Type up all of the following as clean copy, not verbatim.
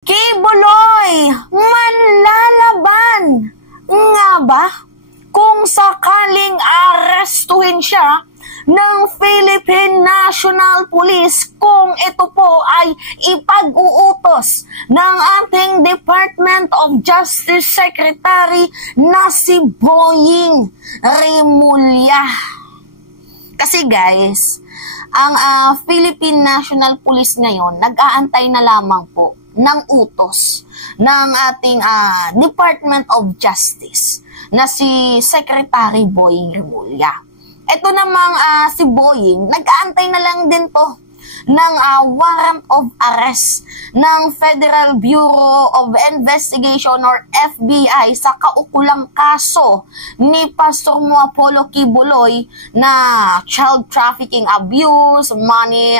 Kibuloy, manlalaban nga ba kung sakaling arestuhin siya ng Philippine National Police kung ito po ay ipag-uutos ng ating Department of Justice Secretary na si Boying Remulla. Kasi guys, ang Philippine National Police ngayon nag-aantay na lamang po ng utos ng ating Department of Justice na si Secretary Boying Remulla. Ito namang si Boying, nag-aantay na lang din to ng warrant of arrest ng Federal Bureau of Investigation or FBI sa kaukulang kaso ni Pastor Apollo Kibuloy na child trafficking abuse, money,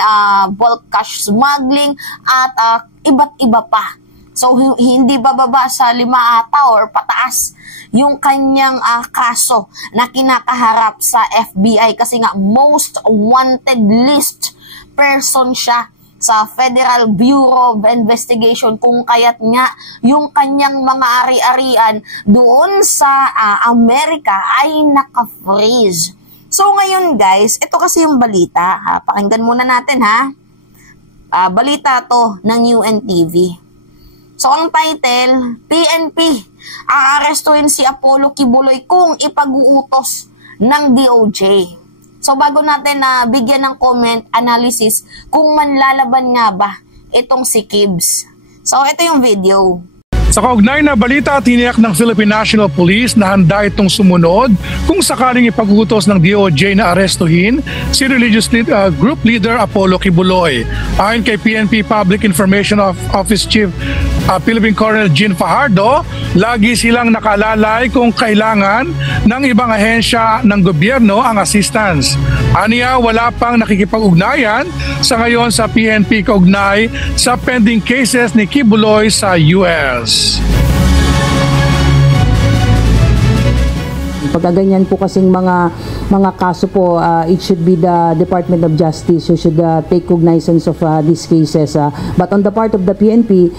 bulk cash smuggling, at iba't iba pa. So, hindi bababa sa 5 ata or pataas yung kanyang kaso na kinakaharap sa FBI kasi nga most wanted list person siya sa Federal Bureau of Investigation, kung kaya't nga yung kanyang mga ari-arian doon sa Amerika ay naka-freeze. So ngayon guys, ito kasi yung balita. Pakinggan muna natin ha. Balita to ng UNTV. So ang title, PNP, aarestuhin si Apollo Kibuloy kung ipag-uutos ng DOJ. So bago natin bigyan ng comment, analysis kung manlalaban nga ba itong si Kibs. So ito yung video. Sa kaugnay na balita, tiniyak ng Philippine National Police na handa itong sumunod kung sakaling ipag-utos ng DOJ na arestuhin si religious group leader Apollo Kibuloy. Ayon kay PNP Public Information Office Chief Philippine Colonel Jean Fajardo, lagi silang nakalalay kung kailangan ng ibang ahensya ng gobyerno ang assistance. Aniya, wala pang nakikipag-ugnayan sa ngayon sa PNP kaugnay sa pending cases ni Kibuloy sa US. Pagka ganyan po kasing mga kaso po, it should be the Department of Justice who should take cognizance of these cases. But on the part of the PNP,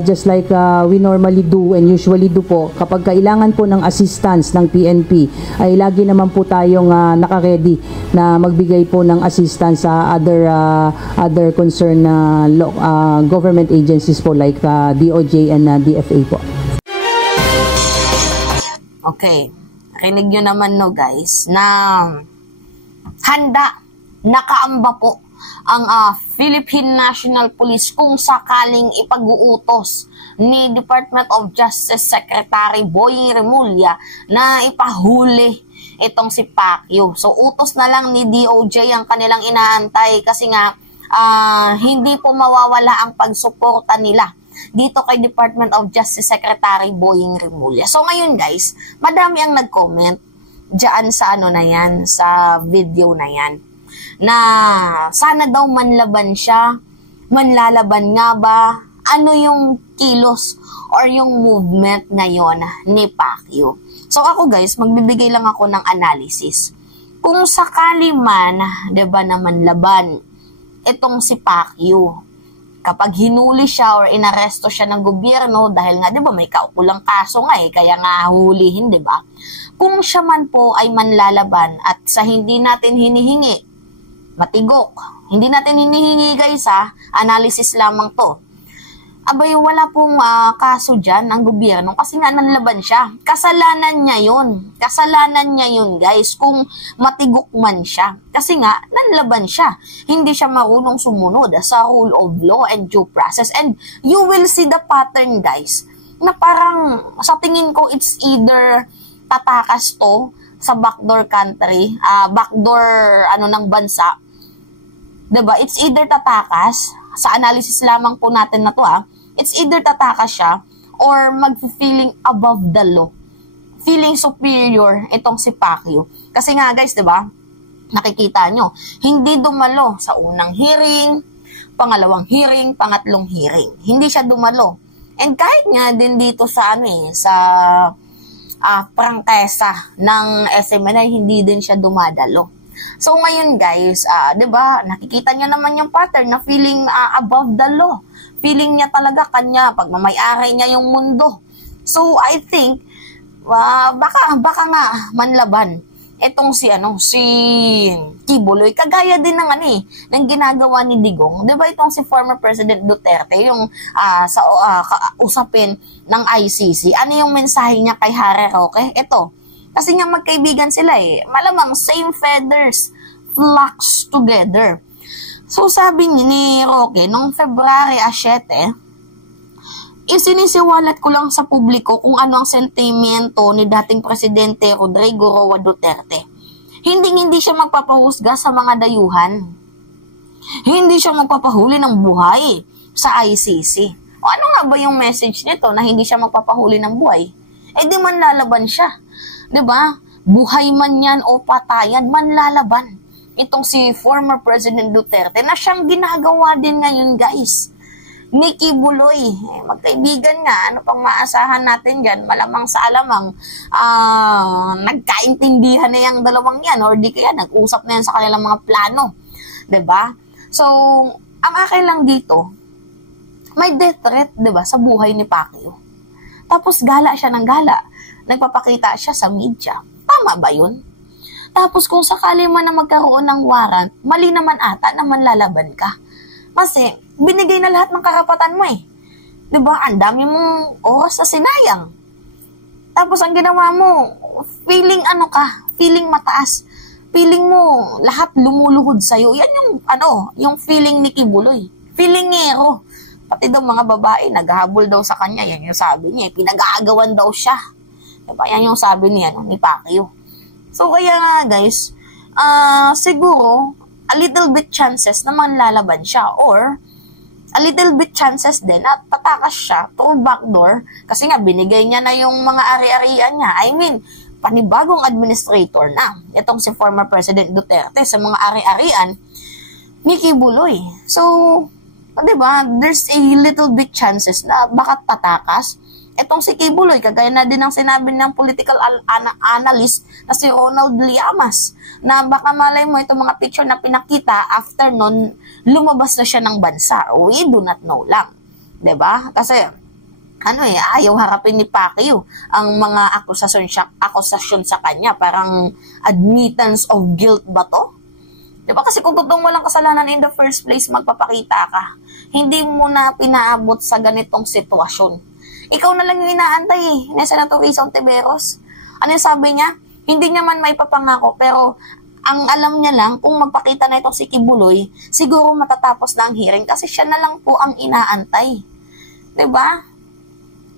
just like we normally do and usually do po, kapag kailangan po ng assistance ng PNP, ay lagi naman po tayong naka-ready na magbigay po ng assistance sa other concerned government agencies po like DOJ and DFA po. Okay, rinig nyo naman no guys, na handa, nakaamba po ang Philippine National Police kung sakaling ipag-uutos ni Department of Justice Secretary Boying Remulla na ipahuli itong si Pacquiao. So utos na lang ni DOJ ang kanilang inaantay kasi nga hindi po mawawala ang pagsuporta nila dito kay Department of Justice Secretary Boying Remulla. So ngayon guys, madami ang nag-comment diyan sa na yan, sa video na yan, na sana daw manlaban siya, manlalaban nga ba, ano yung kilos or yung movement ngayon ni Pacquiao. So ako guys, magbibigay lang ako ng analysis. Kung sakali man, 'di ba, na manlaban itong si Pacquiao, kapag hinuli siya or inaresto siya ng gobyerno dahil nga 'di ba may kaukulang kaso nga kaya nga hulihin, 'di ba? Kung siya man po ay manlalaban at sa hindi natin hinihingi, matigok. Hindi natin hinihingi guys analysis lamang 'to. Abay wala pong kaso diyan ng gobyerno kasi nga nanlaban siya. Kasalanan niya 'yon. Kasalanan niya 'yon guys kung matigok man siya. Kasi nga nanlaban siya. Hindi siya marunong sumunod sa rule of law and due process. And you will see the pattern guys na parang sa tingin ko it's either tatakas to sa backdoor country, backdoor ng bansa. 'Di ba? It's either tatakas sa analysis lamang po natin na to it's either tatakas siya or mag-feeling above the law. Feeling superior itong si Pacquiao. Kasi nga guys, 'di ba? Nakikita nyo, hindi dumalo sa unang hearing, pangalawang hearing, pangatlong hearing. Hindi siya dumalo. And kahit nga din dito sa sa prangkesa ng SMNI, hindi din siya dumadalo. So ngayon guys, 'di ba? Nakikita niyo naman yung pattern na feeling above the law, feeling niya talaga kanya, pagmamayari niya yung mundo. So, I think, baka nga manlaban etong si Kibuloy, kagaya din ng ginagawa ni Digong. 'Di ba itong si former President Duterte yung sa usapin ng ICC. Ano yung mensahe niya kay Harry Roque? Ito. Kasi nga magkaibigan sila Malamang same feathers flocks together. So sabi ni Roque nung February 7, isinisiwalat ko lang sa publiko kung ano ang sentimento ni dating Presidente Rodrigo Roa Duterte. Hindi siya magpapahusga sa mga dayuhan. Hindi siya magpapahuli ng buhay sa ICC. O ano nga ba yung message nito na hindi siya magpapahuli ng buhay? Di manlalaban siya. 'Di ba? Buhay man yan o patayan, manlalaban. Itong si former President Duterte na siyang ginagawa din ngayon, guys. Ni Kibuloy, magkaibigan nga, ano pang maasahan natin dyan, malamang sa alamang nagkaintindihan na yung dalawang yan or di kaya nag-usap na yan sa kanilang mga plano, 'di ba? So, ang akin lang dito, may death threat, 'di ba, sa buhay ni Pacquiao. Tapos gala siya ng gala, nagpapakita siya sa media. Tama ba yun? Tapos kung sakali man na magkaroon ng warrant, mali naman ata na manlalaban ka. Kasi, binigay na lahat ng karapatan mo Diba? Ang dami mong oras na sinayang. Tapos, ang ginawa mo, feeling mataas. Feeling mo, lahat lumuluhod sa'yo. Yan yung feeling ni Kibuloy. Feeling ngero. Pati daw mga babae, naghahabol daw sa kanya. Yan yung sabi niya. Pinag-aagawan daw siya. Diba? Yan yung sabi niya, ni Pacquiao. So, kaya nga, guys, siguro, a little bit chances na manlalaban siya or a little bit chances din at patakas siya to backdoor kasi nga binigay niya na yung mga ari-arian niya. I mean, panibagong administrator na itong si former President Duterte sa mga ari-arian ni Kibuloy. So, diba, there's a little bit chances na baka tatakas itong si Kibuloy, kagaya na din ang sinabi ng political analyst na si Ronald Llamas, na baka malay mo itong mga picture na pinakita after nun, lumabas na siya ng bansa. We do not know lang. 'Di ba? Kasi, ayaw harapin ni Pacquiao ang mga akusasyon sa kanya. Parang admittance of guilt ba to? 'Di ba? Kasi kung totoong walang kasalanan in the first place, magpapakita ka. Hindi mo na pinaabot sa ganitong sitwasyon. Ikaw na lang yung inaantay ni Senator Risa Hontiveros. Ano yung sabi niya? Hindi niya man may papangako, pero ang alam niya lang, kung magpakita na itong si Kibuloy, siguro matatapos na ang hearing kasi siya na lang po ang inaantay. 'Di ba?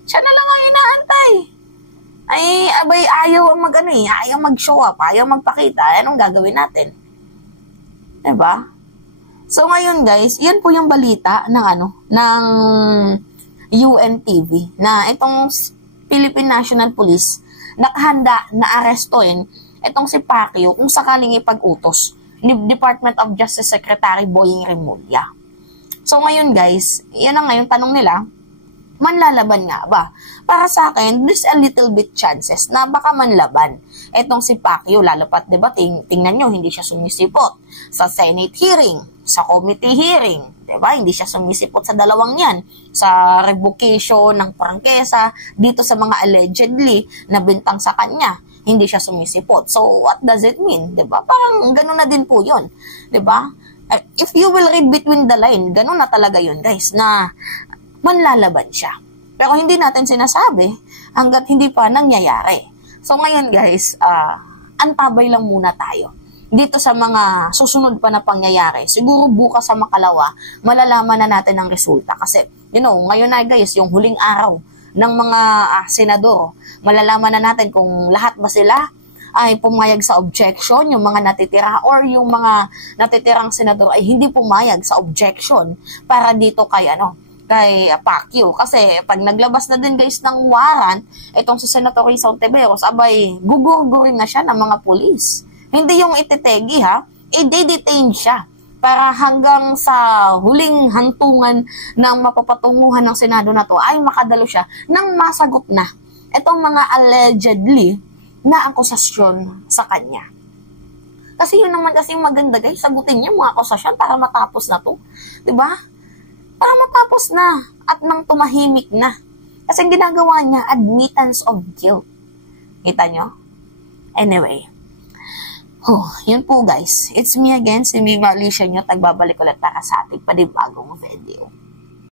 Siya na lang ang inaantay. Ayaw ayaw mag-show up, ayaw magpakita. Anong gagawin natin? 'Di ba? So ngayon, guys, yan po yung balita ng UNTV na itong Philippine National Police nakahanda na arestuin itong si Pacquiao kung sakaling ipag-utos ni Department of Justice Secretary Boying Remulla. So ngayon, guys, yan ang ngayon tanong nila, manlalaban nga ba? Para sa akin, there's a little bit chances na baka manlaban itong si Pacquiao, lalo pat diba, tingnan nyo, hindi siya sumisipot sa Senate hearing, sa committee hearing, diba? Hindi siya sumisipot sa dalawang yan, sa revocation ng prangkesa, dito sa mga allegedly na bintang sa kanya, hindi siya sumisipot. So, what does it mean? Diba? Parang ganun na din po yun. Diba? If you will read between the line, ganun na talaga yun, guys, na manlalaban siya. Pero hindi natin sinasabi hanggat hindi pa nangyayari. So, ngayon, guys, antabay lang muna tayo dito sa mga susunod pa na pangyayari. Siguro bukas sa makalawa, malalaman na natin ang resulta. Kasi, ngayon na, guys, yung huling araw ng mga senador, malalaman na natin kung lahat ba sila ay pumayag sa objection, yung mga natitira, or yung mga natitirang senador ay hindi pumayag sa objection para dito kay Pacquiao. Kasi pag naglabas na din, guys, ng warrant, itong si Senator Risa Hontiveros, gugurgurin na siya ng mga pulis. Hindi yung ititegi, i-detain siya para hanggang sa huling hantungan ng mapapatunguhan ng Senado na to ay makadalo siya nang masagot na itong mga allegedly na akusasyon sa kanya. Kasi yun naman kasi maganda, guys, sagutin niya mga akusasyon para matapos na to. 'Di ba? para matapos na at nang tumahimik na. Kasi ang ginagawa niya, admittance of guilt. Kita nyo? Anyway. Yun po guys. It's me again, si Miva Alicia nyo. Tagbabalik ulit para sa ating panibagong video.